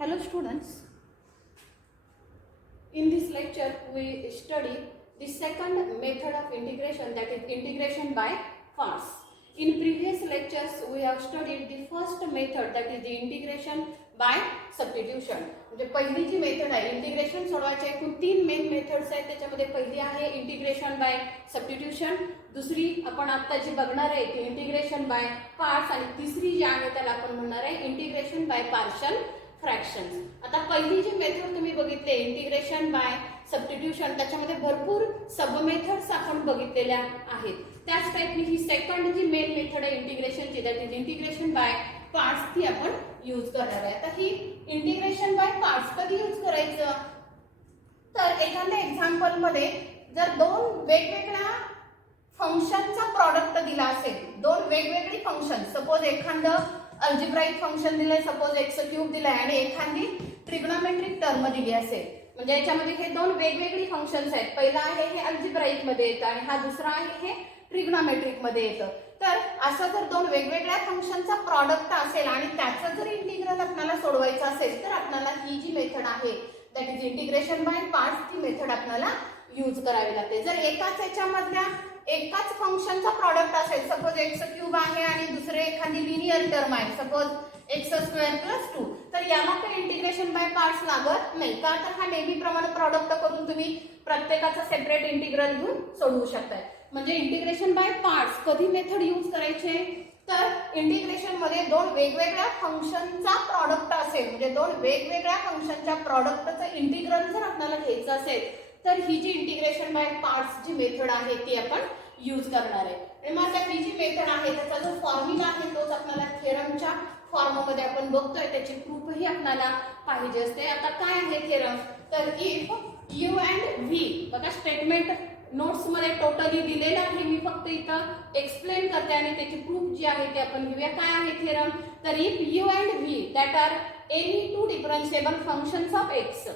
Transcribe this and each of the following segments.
Hello students, in this lecture we study the second method of integration, that is integration by parts. In previous lectures we have studied the first method, that is the integration by substitution. म्हणजे पहिली जी method आहे integration सोडवायचे एकूण 3 main methods आहेत. त्याच्यामध्ये पहिली आहे integration by substitution, दुसरी आपण आता जी बघणार आहे ती इंटिग्रेशन बाय पार्ट्स आणि तिसरी जी आहे त्याला आपण म्हणणार आहे इंटिग्रेशन बाय पार्शियल फ्रॅक्शन्स. आता पहिली जी मेथड तुम्ही बघितली इंटिग्रेशन बाय सबस्टिट्यूशन, त्याच्यामध्ये भरपूर सब मेथड्स आपण बघितलेल्या आहेत. त्याच टाइपनी ही सेकंड जी मेन मेथड आहे इंटिग्रेशनची, that is integration by parts, ती आपण यूज करणार आहे. आता ही इंटिग्रेशन बाय पार्ट्स कधी यूज करायचं, तर एखाद्या एक्झाम्पल मध्ये जर दोन वेगवेगळ्या फंक्शनचा प्रॉडक्ट दिला असेल, दोन वेगवेगळी फंक्शन, सपोज एखादं अल्जेब्राइक फंक्शन दिलंय, सपोज एक्स क्यूब दिलाय आणि एखादी ट्रिग्नोमेट्रिक टर्म दिली असेल, म्हणजे याच्यामध्ये हे दोन वेगवेगळी फंक्शन्स आहेत. पहिला आहे हे अल्जेब्राइक मध्ये येतं आणि हा दुसरा आहे हे ट्रिग्नोमेट्रिक मध्ये येतं. तर असं जर दोन वेगवेगळ्या फंक्शनचा प्रॉडक्ट असेल आणि त्याचं जर इंटिग्रल आपल्याला सोडवायचं असेल तर आपल्याला ही जी मेथड आहे that is integration by parts, ती मेथड आपल्याला यूज करावी लागते. जर एकाच याच्यामधल्या एकाच फंक्शनचा प्रॉडक्ट असेल, सपोज एक्स क्यूब आहे आणि दुसरे एखादी लिनियर टर्म आहे, सपोज एक्स स्क्वेअर प्लस 2, तर याला काही इंटिग्रेशन बाय पार्ट्स लागत नाही. का तर हा नेहमीप्रमाणे प्रॉडक्ट करून तुम्ही प्रत्येकाचा सेपरेट इंटिग्रल घेऊन सोडवू शकताय. म्हणजे इंटिग्रेशन बाय पार्ट्स कधी मेथड यूज करायचे, तर इंटिग्रेशन मध्ये दोन वेगवेगळ्या फंक्शनचा प्रॉडक्ट असेल, म्हणजे दोन वेगवेगळ्या फंक्शनच्या प्रॉडक्टचं इंटिग्रल जर आपल्याला घ्यायचं असेल तर ही जी इंटिग्रेशन बाय पार्ट्स जी मेथड आहे ती आपण यूज करणार आहे. आणि मग आता ही जी मेथड आहे त्याचा जो फॉर्म्युला आहे तोच आपल्याला थेरमच्या फॉर्ममध्ये आपण बघतोय, त्याची प्रूफही आपल्याला पाहिजे असते. आता काय आहे थेरम, तर इफ यू अँड व्ही, बघा स्टेटमेंट नोट्स मध्ये टोटली दिलेलं आहे, मी फक्त इथं एक्सप्लेन करते आणि त्याची प्रूफ जी आहे ते आपण घेऊया. काय आहे थेरम, तर if u and v that are any two differentiable functions of x,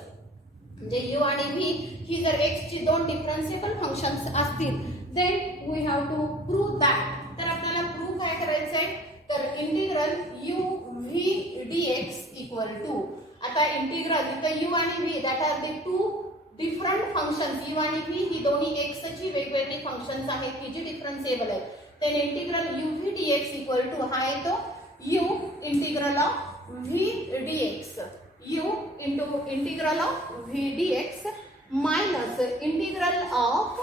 म्हणजे यू आणि व्ही ही जर एक्स ची दोन डिफरन्शिएबल फंक्शन्स असतील, then we have to prove that. तर आपल्याला प्रूव्ह काय करायचंय, तर integral u v dx equal to, आता इंटिग्रल इथं यू आणि v that are the two different functions, u आणि व्ही ही दोन्ही एक्स ची वेगवेगळी फंक्शन्स आहेत ती जी डिफरन्शिएबल आहेत. तर integral u v dx equal to हा येतो u integral of v dx, u into integral of v dx minus integral of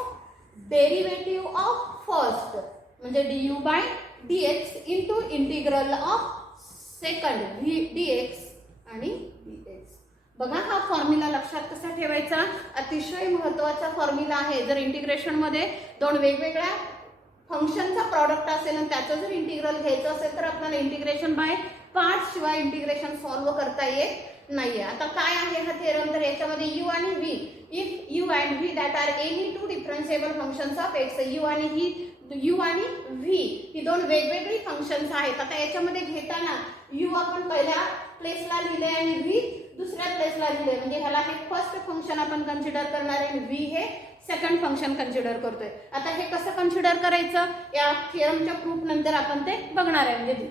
derivative of first म्हणजे du by dx into integral of second v dx आणि dx. बघा हा formula लक्षात कसा ठेवायचा, अतिशय महत्त्वाचा फॉर्म्युला आहे. जर इंटिग्रेशन मध्ये दोन वेगवेगळ्या फंक्शनचा प्रॉडक्ट असेल आणि त्याचं जर इंटिग्रल घ्यायचं असेल तर आपल्याला इंटिग्रेशन बाय पार्ट्स शिवाय इंटिग्रेशन सॉल्व्ह करता येत नाहीये. आता काय आहे हा थेरम, तर याच्यामध्ये यू आणि v, if u and v that are any two differentiable functions of x, u आणि व्ही ही दोन वेगवेगळी फंक्शन्स आहेत. आता याच्यामध्ये घेताना यू आपण पहिल्या प्लेसला लिहिले आणि व्ही दुसऱ्या प्लेसला लिहिले, म्हणजे ह्याला हे फर्स्ट फंक्शन आपण कन्सिडर करणार आहे आणि व्ही हे सेकंड फंक्शन कन्सिडर करतोय. आता हे कसं कन्सिडर करायचं या थिअरमच्या प्रूफ नंतर आपण ते बघणार आहे. म्हणजे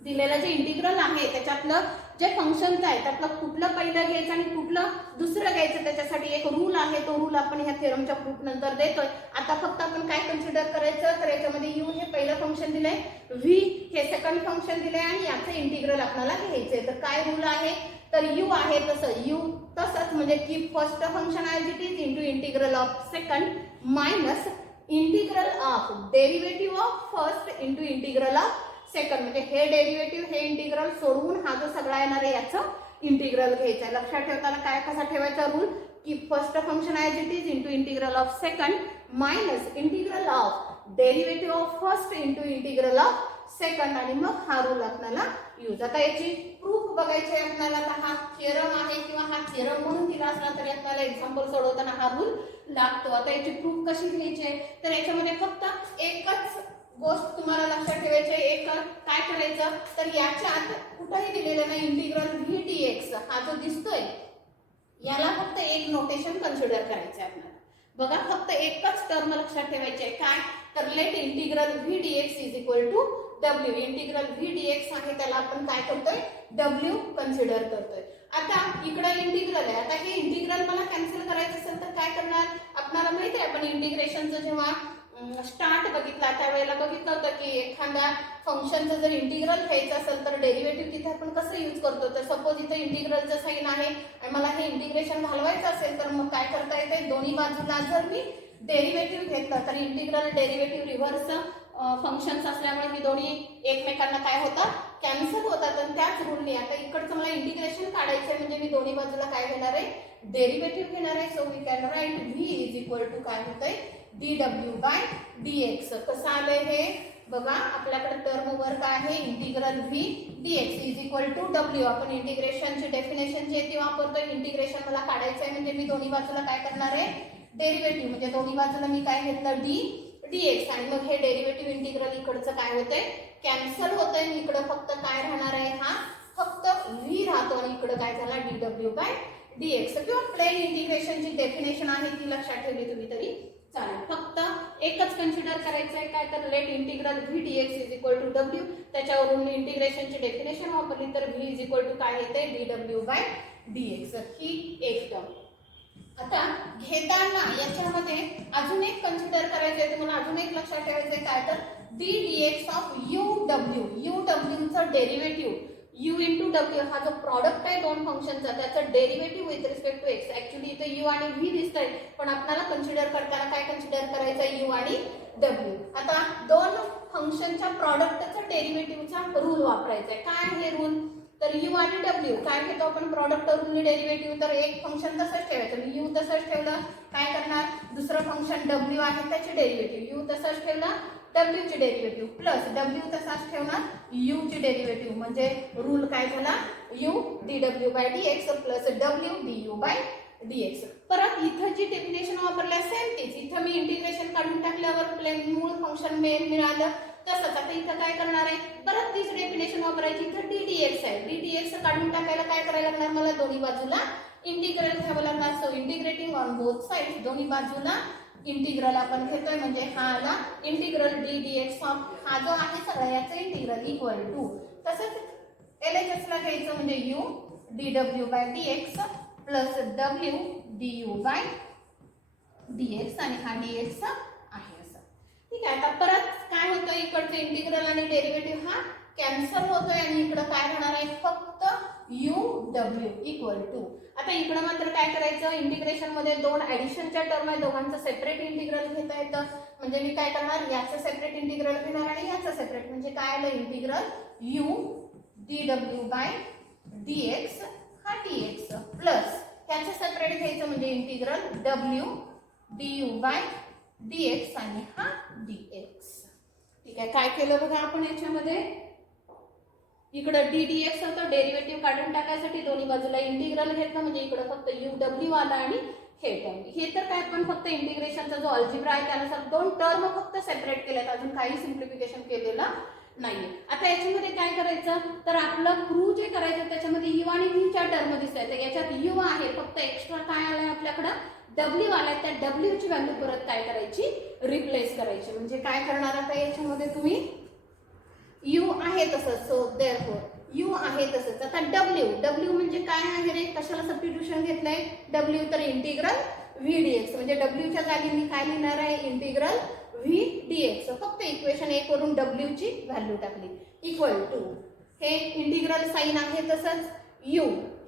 दिलेलं जे इंटिग्रल आहे त्याच्यातलं जे फंक्शन्स आहे त्यातलं कुठलं पहिलं घ्यायचं आणि कुठलं दुसरं घ्यायचं, त्याच्यासाठी एक रूल आहे, तो रूल आपण ह्या थेरमच्या प्रूफ नंतर देतोय. आता फक्त आपण काय कन्सिडर करायचं, तर याच्यामध्ये यू हे पहिलं फंक्शन दिलंय, व्ही हे सेकंड फंक्शन दिलंय आणि याचं इंटिग्रल आपल्याला घ्यायचंय. तर काय रूल आहे, तर यू आहे तसं यू तसंच, म्हणजे की first function as it is into integral of second minus integral of derivative of first into integral of second, म्हणजे हे डेरिव्हेटिव्ह हे इंटिग्रल सोडवून हा जो सगळा येणार आहे याचं इंटिग्रल घ्यायचं आहे. लक्षात ठेवताना काय कसा ठेवायचा रूल, की first function as it is into integral of second minus integral of derivative of first into integral of second, आणि मग हा रूल आपल्याला यूज. आता याची प्रूफ बघायची आहे आपल्याला. आता हा थिअरम आहे किंवा हा थिअरम म्हणून दिला असला तरी आपल्याला एक्झाम्पल सोडवताना हा रूल लागतो. आता याची प्रूफ कशी घ्यायची आहे, तर याच्यामध्ये फक्त एकच गोष्ट तुम्हाला लक्षात ठेवायची आहे. एक काय करायचं, तर याच्यात कुठेही दिलेलं नाही इंटिग्रल व्ही डीएक्स हा जो दिसतोय याला फक्त एक नोटेशन कन्सिडर करायचं आहे आपल्याला. बघा फक्त एकच टर्म लक्षात ठेवायची आहे, काय, तर let integral v dx is equal to डब्ल्यू. इंटिग्रल व्ही डीएक्स आहे त्याला आपण काय करतोय, डब्ल्यू कन्सिडर करतोय. आता इकडं इंटिग्रल आहे, आता हे इंटिग्रल मला कॅन्सल करायचं असेल तर काय करणार, आपल्याला माहिती आहे आपण इंटिग्रेशनचं जेव्हा स्टार्ट बघितला त्यावेळेला बघितलं होतं की एखाद्या फंक्शनचं जर इंटिग्रल घ्यायचं असेल तर डेरिव्हेटिव्ह तिथे आपण कसं यूज करतो. तर सपोज इथे इंटिग्रलचं साइन आहे आणि मला हे इंटिग्रेशन घालवायचं असेल तर मग काय करता येते, दोन्ही बाजूला जर मी डेरिव्हेटिव्ह घेतलं तर इंटिग्रल डेरिव्हेटिव्ह रिव्हर्स फंक्शन्स असल्यामुळे ही दोन्ही एकमेकांना काय होतात, कॅन्सल होतात. आणि त्याच रूलने आता इकडचं मला इंटिग्रेशन काढायचं आहे म्हणजे मी दोन्ही बाजूला काय घेणार आहे, डेरिव्हेटिव्ह घेणार आहे. So we can write v is equal to काय होतंय, dw बाय dx. कसं आलंय हे बघा, आपल्याकडे टर्म वर काय आहे, integral v dx is equal to w. आपण इंटिग्रेशनची डेफिनेशन जी आहे ती वापरतोय. इंटिग्रेशन मला काढायचं आहे म्हणजे मी दोन्ही बाजूला काय करणार आहे, डेरिव्हेटिव्ह, म्हणजे दोन्ही बाजूला मी काय घेतलं d dx आणि मग हे डेरिव्हेटिव्ह इंटिग्रल इकडचं काय होतंय, कॅन्सल होतंय. इकडं फक्त काय राहणार आहे, हा फक्त v राहतो आणि इकडं काय झाला, dw बाय dx. किंवा प्लेन इंटिग्रेशनची डेफिनेशन आहे ती लक्षात ठेवली तुम्ही तरी चालेल. फक्त एकच कन्सिडर करायचं आहे काय, तर let integral v dx is equal to w. त्याच्यावरून मी इंटिग्रेशनची डेफिनेशन वापरली तर v इज इक्वल टू काय येते, dw बाय dx. ही एक टर्म. आता घेताना याच्यामध्ये अजून एक कन्सिडर करायचं आहे, तुम्हाला अजून एक लक्षात ठेवायचं आहे काय, तर d dx ऑफ uw चं डेरिव्हेटिव्ह u इंटू w हा जो प्रॉडक्ट आहे दोन फंक्शनचा त्याचं derivative with respect to x. Actually इथे u आणि v दिसत आहे पण आपल्याला कन्सिडर करताना काय कन्सिडर करायचं आहे, u आणि w. आता दोन फंक्शनच्या प्रॉडक्टचा डेरिव्हेटिव्हचा रूल वापरायचा आहे. काय हे रूल, तर u आणि w काय घेतो आपण प्रॉडक्ट रूलने डेरिव्हेटिव्ह. तर एक फंक्शन तसंच ठेवायचं, मी u तसंच ठेवलं, काय करणार, दुसरं फंक्शन w आहे त्याचे डेरिव्हेटिव्ह u तसंच ठेवलं, w ची डेरिव्हेटिव्ह प्लस w तसाच ठेवणार u ची डेरिव्हेटिव्ह. म्हणजे रूल काय झाला, u dw by dx plus w du by dx. परत इथं जी डेफिनेशन वापरल्या सेम तीच, इथं मी इंटिग्रेशन काढून टाकल्यावर प्लेन मूळ फंक्शन मिळालं तसंच आता इथं काय करणार आहे, परत तीच डेफिनेशन वापरायची. इथं d dx आहे, d dx काढून टाकायला काय करायला लागणार, मला दोन्ही बाजूला इंटिग्रल घ्यावं लागणार. So integrating on both sides, दोन्ही बाजूला इंटिग्रल आपण घेतोय म्हणजे हा आला इंटिग्रल d dx ऑफ, हा जो आहे सगळं याचं इंटिग्रल इक्वल टू, तसंच LHS ला घ्यायचं म्हणजे u dw by dx plus w du by dx आणि हा dx आहे असं. ठीक आहे. आता परत काय होतं, इकडचं इंटिग्रल आणि डेरिव्हेटिव्ह हा कॅन्सल होतोय आणि इकडं काय राहणार आहे, फक्त uw इक्वल टू. आता इकडं मात्र काय करायचं, इंटिग्रेशन मध्ये दोन ऍडिशनच्या टर्म आहे, दोघांचं सेपरेट इंटिग्रल घेता येतं. म्हणजे मी काय करणार, याचं सेपरेट इंटिग्रल घेणार आणि याचं सेपरेट, म्हणजे काय आलं integral u dw by dx हा dx प्लस याचं सेपरेट घ्यायचं म्हणजे integral w du by dx आणि हा dx. ठीक आहे. काय केलं बघा आपण याच्यामध्ये, इकडं d dx होतं, डेरिव्हेटिव्ह काढून टाकायसाठी दोन्ही बाजूला इंटिग्रल घेतलं म्हणजे इकडं फक्त uw आला आणि हे टर्म. हे तर काय पण फक्त इंटिग्रेशनचा जो अल्जिब्रा आहे त्यानुसार दोन टर्म फक्त सेपरेट केल्यात, अजून काही सिम्प्लिफिकेशन केलेलं नाहीये. आता याच्यामध्ये काय करायचं, तर आपलं प्रूव्ह जे करायचं त्याच्यामध्ये u आणि v च्या टर्म दिसतात. याच्यात u आहे, फक्त एक्स्ट्रा काय आलाय आपल्याकडं, w आलाय. त्या w ची व्हॅल्यू परत काय करायची, रिप्लेस करायची. म्हणजे काय करणार आता याच्यामध्ये तुम्ही, u आहे तसंच, सो देअरफॉर u आहे तसंच. आता w म्हणजे काय आहे रे, कशाला सबस्टिट्यूशन घेतलंय, w तर इंटिग्रल v dx, म्हणजे w च्या जागी मी काय लिहिणार आहे, इंटिग्रल v dx. फक्त इक्वेशन 1 वरून w ची व्हॅल्यू टाकली इक्वल टू, हे इंटिग्रल साइन आहे तसंच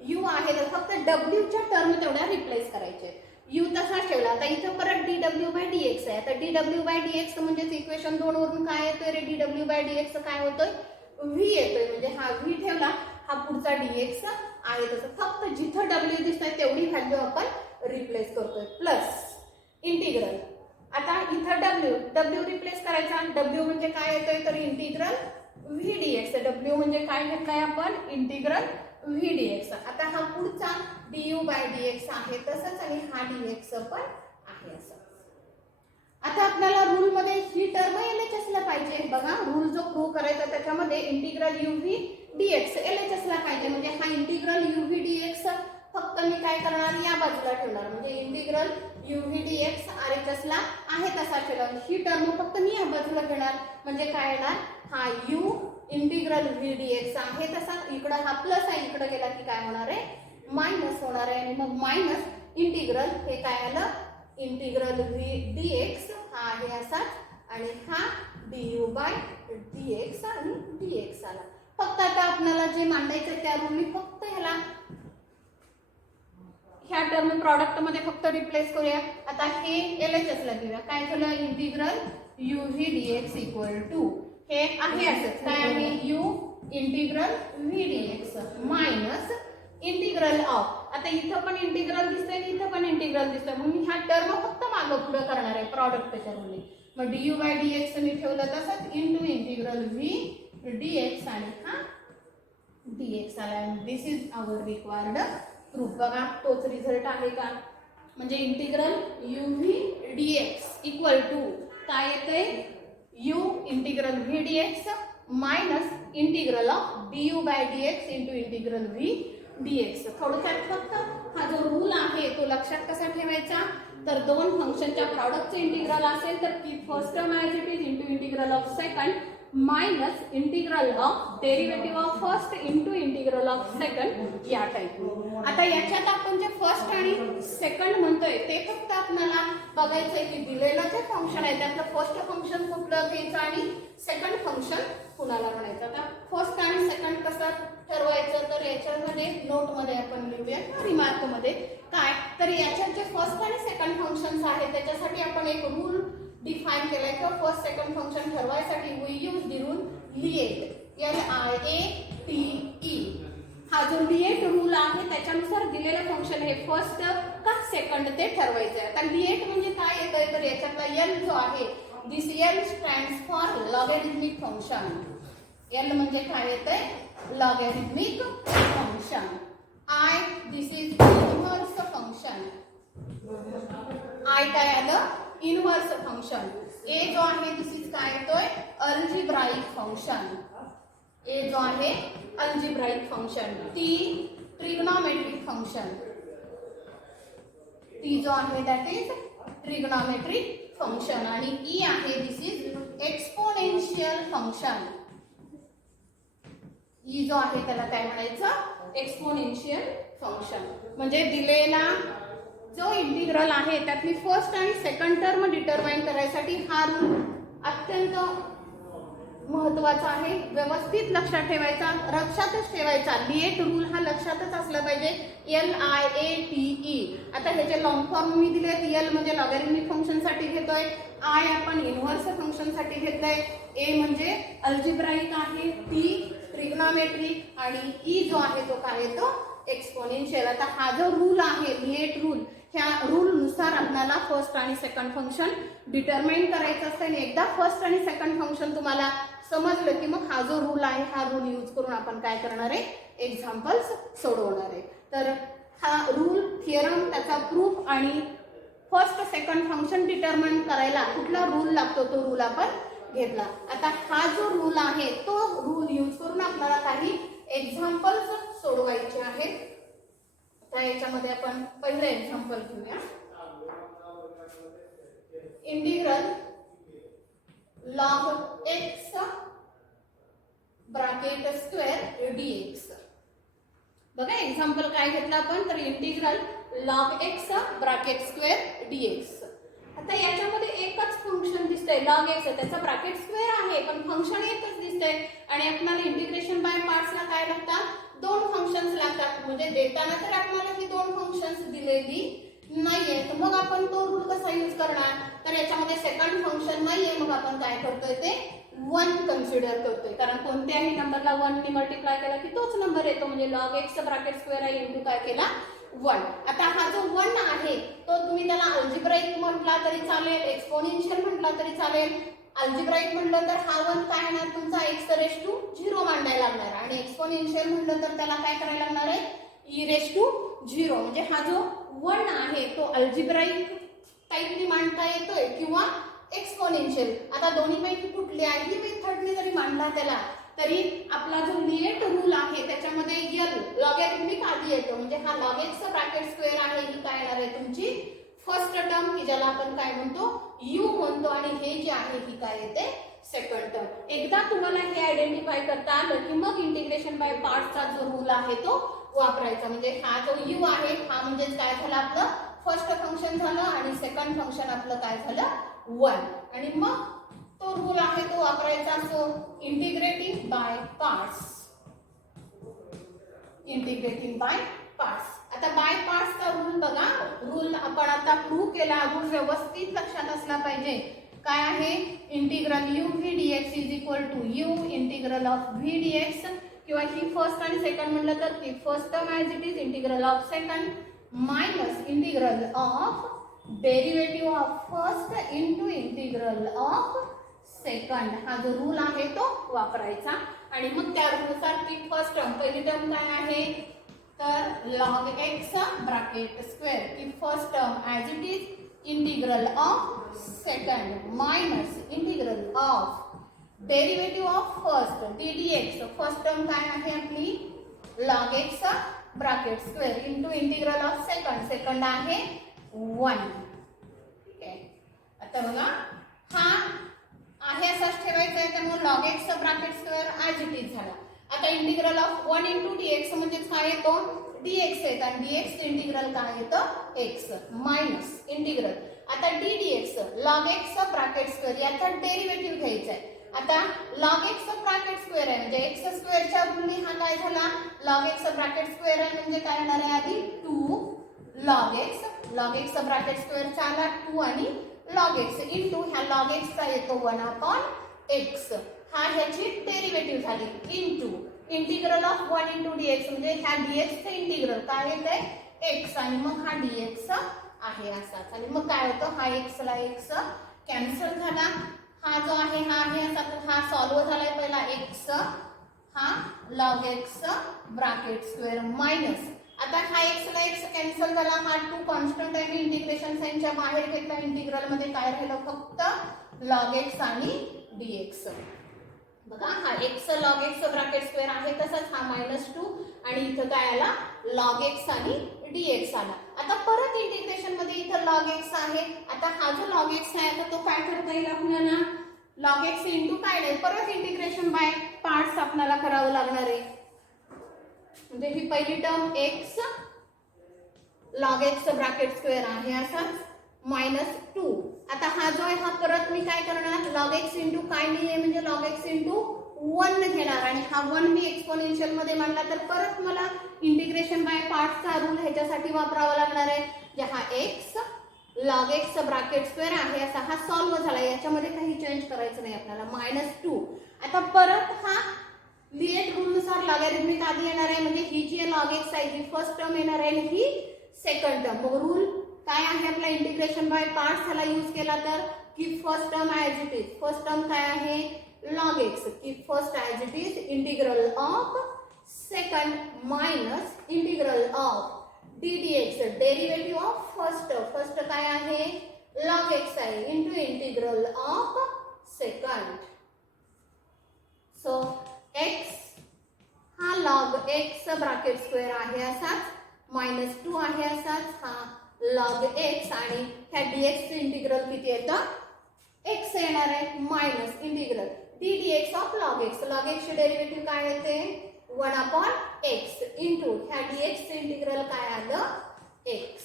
u आहे तर फक्त w च्या टर्म तेवढ्या रिप्लेस करायचे. u तसाच ठेवला. आता इथं परत dw बाय dx आहे. आता dw बाय dx म्हणजेच इक्वेशन 2 वरून काय येतोय रे, dw बाय dx काय होतोय, v येतोय. म्हणजे हा v ठेवला, हा पुढचा dx आहे तसं, फक्त जिथं w दिसतंय तेवढी व्हॅल्यू आपण रिप्लेस करतोय प्लस इंटिग्रल. आता इथं w रिप्लेस करायचा, w म्हणजे काय येतोय तर इंटिग्रल v dx. w म्हणजे काय घेतलाय आपण, इंटिग्रल v dx. आता हा पुढचा du बाय dx आहे तसंच आणि हा dx पण आहे असं. आता आपल्याला रूल मध्ये ही टर्म LHS ला पाहिजे. बघा रूल जो प्रूव्ह करायचा त्याच्यामध्ये इंटिग्रल uv dx LHS ला पाहिजे. म्हणजे हा इंटिग्रल uv dx फक्त मी काय करणार, या बाजूला ठेवणार. म्हणजे इंटिग्रल uv dx RHS ला आहे तसा ठेवला. ही टर्म फक्त मी या बाजूला घेणार. म्हणजे काय येणार, हा u इंटिग्रल v dx आहे तसा, इकडं हा प्लस आहे, इकडे गेला की काय होणार आहे मायनस होणार आहे आणि मग मायनस इंटिग्रल हे काय आलं, इंटिग्रल dx हा आहे असाच आणि हा du बाय dx आणि dx आला. फक्त आता आपल्याला जे मांडायचं त्या रूलनी फक्त ह्या टर्म प्रॉडक्ट मध्ये फक्त रिप्लेस करूया. आता हे LHS ला घेऊया. काय झालं, integral uv dx equal to हे आहे असंच काय आहे u integral v dx minus integral of, आता इथं पण इंटिग्रल दिसतंय आणि इथं पण इंटिग्रल दिसतंय म्हणून ह्या टर्म फक्त मागं पुढे करणार आहे प्रॉडक्टच्या रूलने. मग du बाय dx मी ठेवलं तसंच इंटू इंटिग्रल v dx आणि हा dx आला. This is our required proof. बघा तोच रिझल्ट आहे का, म्हणजे integral uv dx equal to काय येतंय u integral v dx minus integral of du by dx into integral v dx. थोडक्यात फक्त हा जो रूल आहे तो लक्षात कसा ठेवायचा, तर दोन फंक्शनच्या प्रॉडक्टचे इंटिग्रल असेल तर की first term as it is into integral of second minus integral of derivative of first into integral of second या टाइप. आता याच्यात आपण जे फर्स्ट आणि सेकंड म्हणतोय ते फक्त आपल्याला बघायचंय की दिलेलं जे फंक्शन आहे त्यातलं फर्स्ट फंक्शन कुठलं घ्यायचं आणि सेकंड फंक्शन कुणाला म्हणायचं. आता फर्स्ट आणि सेकंड कसं ठरवायचं, तर याच्यामध्ये नोटमध्ये आपण लिहूया रिमार्क मध्ये काय, तर याच्यात जे फर्स्ट आणि सेकंड फंक्शन्स आहेत त्याच्यासाठी आपण एक रूल डिफाइन केलाय किंवा फर्स्ट सेकंड फंक्शन ठरवायसाठी we use the rule LIATE LIATE. हा जो लिएट रूल आहे त्याच्यानुसार दिलेलं फंक्शन हे फर्स्ट का सेकंड ते ठरवायचं आहे. आता लिएट म्हणजे काय येतंय, तर याच्यातला L जो आहे दिस L stands for logarithmic function. L म्हणजे काय येतंय, logarithmic function. I this is inverse function. I काय आलं, इन्व्हर्स फंक्शन. A जो आहे दिस इज काय येतोय, अल्जिब्राइक फंक्शन. A जो आहे algebraic function. T trigonometric function. T जो आहे दॅट इज ट्रिग्नोमेट्रिक फंक्शन आणि E आहे this is exponential function. E जो आहे त्याला काय म्हणायचं, एक्सपोनेन्शियल फंक्शन. म्हणजे दिलेला जो इंटिग्रल आहे त्यात मी फर्स्ट आणि सेकंड टर्म डिटरमाइन करायसाठी हा रूल अत्यंत महत्वाचा आहे. व्यवस्थित लक्षात ठेवायचा, लक्षातच ठेवायचा. लिएट रूल हा लक्षातच असला पाहिजे. LIATE. आता ह्याचे लॉंग फॉर्म मी दिले आहेत. L म्हणजे लॉगॅरिथमिक फंक्शन साठी घेतोय, I आपण इन्व्हर्स फंक्शन साठी घेतलंय, A म्हणजे अल्जिब्राइक आहे, T ट्रिग्नोमेट्रिक आणि E जो आहे तो काय येतो, एक्सपोनेन्शियल. आता हा जो रूल आहे लिएट रूल, ह्या रूल नुसार आपल्याला फर्स्ट आणि सेकंड फंक्शन डिटरमाइन करायचं असतं आणि एकदा फर्स्ट आणि सेकंड फंक्शन तुम्हाला समजलं की मग हा जो रूल आहे हा रूल यूज करून आपण काय करणार आहे, एक्झाम्पल्स सोडवणार आहे. तर हा रूल थिअरम त्याचा प्रूफ आणि फर्स्ट सेकंड फंक्शन डिटरमाइन करायला कुठला रूल लागतो तो रूल आपण घेतला. आता हा जो रूल आहे तो रूल यूज करून आपल्याला काही एक्झाम्पल्स सोडवायचे आहेत. आता याच्यामध्ये आपण पहिलं एक्झाम्पल घेऊया. Integral log x bracket square dx. बघा एक्झाम्पल काय घेतलं आपण, तर integral log x bracket square dx. आता याच्यामध्ये एकच फंक्शन दिसतंय log x, त्याचा ब्रॅकेट स्क्वेअर आहे पण फंक्शन एकच दिसतंय आणि आपल्याला इंटिग्रेशन बाय पार्ट्सला काय लागतात, दोन फंक्शन्स लागतात. म्हणजे देताना तर आपल्याला ही दोन फंक्शन्स दिलेली नाहीये, तर मग आपण तो रूल कसा यूज करणार, तर याच्यामध्ये सेकंड फंक्शन नाहीये मग आपण काय करतोय ते 1 कन्सिडर करतोय. कारण कोणत्याही नंबरला 1 ने मल्टिप्लाय केला की तोच नंबर येतो. म्हणजे log x ब्रॅकेट स्क्वेअर आहे इंटू काय केला 1. आता हा जो 1 आहे तो तुम्ही त्याला अल्जिब्राइक म्हटला तरी चालेल, एक्सपोनेन्शियल म्हटला तरी चालेल. अल्जिब्राइक म्हटलं तर हा 1 काय येणार तुमचा x⁻0 मांडायला लागणार आणि एक्सपोनेन्शियल म्हटलं तर त्याला काय करायला लागणार आहे e⁻0. म्हणजे हा जो 1 आहे तो अल्जिब्राइक टाइपनी मांडता येतोय किंवा एक्सपोनेन्शियल. आता दोन्हीपैकी कुठल्याही मेथडने जरी मांडला त्याला तरी आपला जो लिएट रूल आहे त्याच्यामध्ये L लॉगॅरिथमिक आधी येतो. म्हणजे हा log x ब्रॅकेट स्क्वेअर आहे ही काय येणार आहे तुमची फर्स्ट टर्म की ज्याला आपण काय म्हणतो u म्हणतो आणि हे जे आहे ही काय येते सेकंड टर्म. एकदा तुम्हाला हे आयडेंटिफाय करता आलं की मग इंटिग्रेशन बाय पार्ट्सचा जो रूल आहे तो वापरायचा. म्हणजे हा जो u आहे हा म्हणजे काय झालं आपलं फर्स्ट फंक्शन झालं आणि सेकंड फंक्शन आपलं काय झालं 1. आणि मग तो रूल आहे तो वापरायचा. So integrating by parts. Integrating by parts. आता बाय पार्ट्सचा रूल बघा. रूल आपण आता प्रूव्ह केला. रूल व्यवस्थित लक्षात असला पाहिजे. काय आहे integral u v dx is equal to u integral of v dx. किंवा ही फर्स्ट आणि सेकंड म्हणलं तर की first term as it is integral of second minus integral of derivative of first into integral of second. हा जो rule आहे तो वापरायचा. आणि मग त्या रूलनुसार ती फर्स्ट टर्म पहिली टर्म काय आहे तर log x ब्रॅकेट स्क्वेअर की first term as it is integral of second minus integral of derivative of first ddx. First term काय आहे आपली log x bracket square into integral of second. Second आहे 1. ठीक आहे. आता बघा हा आहे असाच ठेवायचा आहे त्यामुळे log x bracket square as it is झाला. आता इंटिग्रल ऑफ 1 इंटू dx म्हणजे काय येतो dx येत आणि dx इंटिग्रल काय येतं x मायनस इंटिग्रल. आता ddx log x bracket square याचा डेरिव्हेटिव्ह घ्यायचा आहे. आता log x ब्रॅकेट स्क्वेअर आहे म्हणजे x स्क्वेअरच्या बदली हा काय झाला log x ब्रॅकेट स्क्वेअर आहे म्हणजे काय येणार आहे आधी 2 log x. log x bracket square चा आला 2 आणि log x इंटू ह्या log x चा येतो 1/x. हा ह्याची डेरिव्हेटिव्ह झाली into integral of 1 into dx म्हणजे ह्या dx चे इंटिग्रल काय येते x आणि मग हा dx आहे असाच. आणि मग काय होतं हा x ला x कॅन्सल झाला. हा जो आहे हा आहे असा तर हा सॉल्व्ह झालाय पहिला x हा log x bracket square minus. आता हा x ला x कॅन्सल झाला. हा 2 कॉन्स्टंट आहे इंटिग्रेशन साइनच्या बाहेर घेतला. इंटिग्रल मध्ये काय राहिलं फक्त log x आणि dx. बघा हा x log x bracket square आहे तसंच हा -2 आणि इथं काय आला log x आणि dx आला. आता परत इंटिग्रेशन मध्ये इथं log x आहे. आता हा जो log x आहे आता तो काय करता येईल आपल्याला log x इंटू काय नाही परत इंटिग्रेशन बाय पार्ट्स आपल्याला करावं लागणार आहे. म्हणजे ही पहिली term x log x bracket square आहे असाच -2. आता हा जो आहे हा परत मी काय करणार log x इंटू काय नाहीये म्हणजे log x इंटू 1 घेणार आणि हा 1 मी एक्सपोनेन्शियल मध्ये मांडला तर परत मला इंटिग्रेशन बाय पार्ट्सचा रूल ह्याच्यासाठी वापरावा लागणार आहे. जे हा x log x bracket square आहे असा हा सॉल्व्ह झाला. याच्यामध्ये काही चेंज करायचं नाही आपल्याला -2. आता परत हा लिएट रूल नुसार लॉगॅरिथमिक आधी येणार आहे म्हणजे ही जी log x आहे ही फर्स्ट टर्म येणार आहे आणि ही सेकंड टर्म. मग रूल काय आहे आपला इंटिग्रेशन बाय पार्ट्स ह्याला यूज केला तर की first term as it is first term काय आहे log x की first as it is integral of second minus integral of ddx derivative of first काय आहे log x आहे into integral of second. So x हा log x bracket square आहे असाच -2 आहे असाच हा log x आणि ह्या dx चे इंटिग्रल किती येतं x येणार आहे minus integral ddx of log x. log x चे डेरिव्हेटिव्ह काय येते 1/x इंटू ह्या dx चे इंटिग्रल काय आलं x.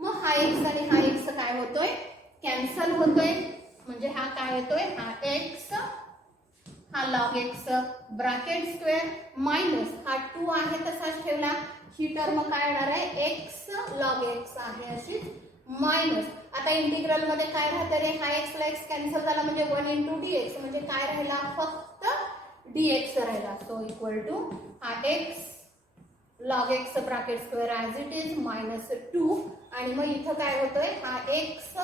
मग हा x आणि हा x काय होतोय कॅन्सल होतोय म्हणजे हा काय येतोय हा x हा log x bracket square minus हा 2 आहे तसाच ठेवला. ही टर्म काय येणार आहे x log x आहे अशी मायनस. आता इंटिग्रल मध्ये काय राहतं रे हा x ला x कॅन्सल झाला म्हणजे 1 इंटू dx म्हणजे काय राहिला फक्त dx राहिला. सो इक्वल टू हा x log x bracket square as it is -2 आणि मग इथं काय होतोय हा x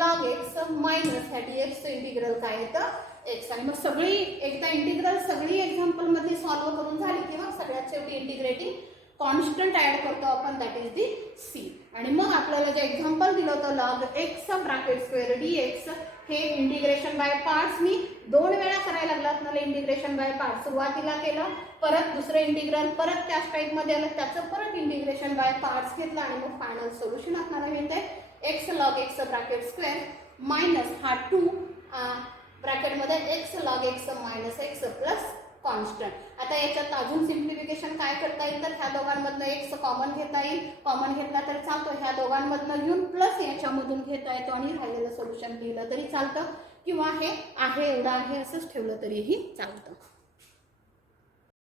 log x मायनस ह्या dx चं इंटिग्रल काय येतं x. आणि मग सगळी एकदा इंटिग्रल सगळी एक्झाम्पल मध्ये सॉल्व्ह करून झाली की मग सगळ्यात शेवटी इंटिग्रेटिंग कॉन्स्टंट ऍड करतो आपण दॅट इज दी c. आणि मग आपल्याला जे एक्झाम्पल दिलं होतं log x bracket square dx हे इंटिग्रेशन बाय पार्ट्स मी 2 वेळा करायला लागलात मला इंटिग्रेशन बाय पार्ट्स. सुरुवातीला केलं परत दुसरं इंटिग्रल परत त्याच टाईप मध्ये आलं त्याचं परत इंटिग्रेशन बाय पार्ट्स घेतलं आणि मग फायनल सोल्युशन आपल्याला मिळतंय x log x bracket square minus हा 2 ब्रॅकेट मध्ये x log x minus x plus constant. आता याच्यात अजून सिम्प्लिफिकेशन काय करता येईल, तर ह्या दोघांमधनं एक कॉमन घेता येईल, कॉमन घेतला तर चालतो, ह्या दोघांमधनं घेऊन प्लस याच्यामधून घेता येतो आणि राहिलेलं सोल्युशन लिहिलं तरी चालतं, किंवा हे आहे एवढं आहे असंच ठेवलं तरीही चालतं।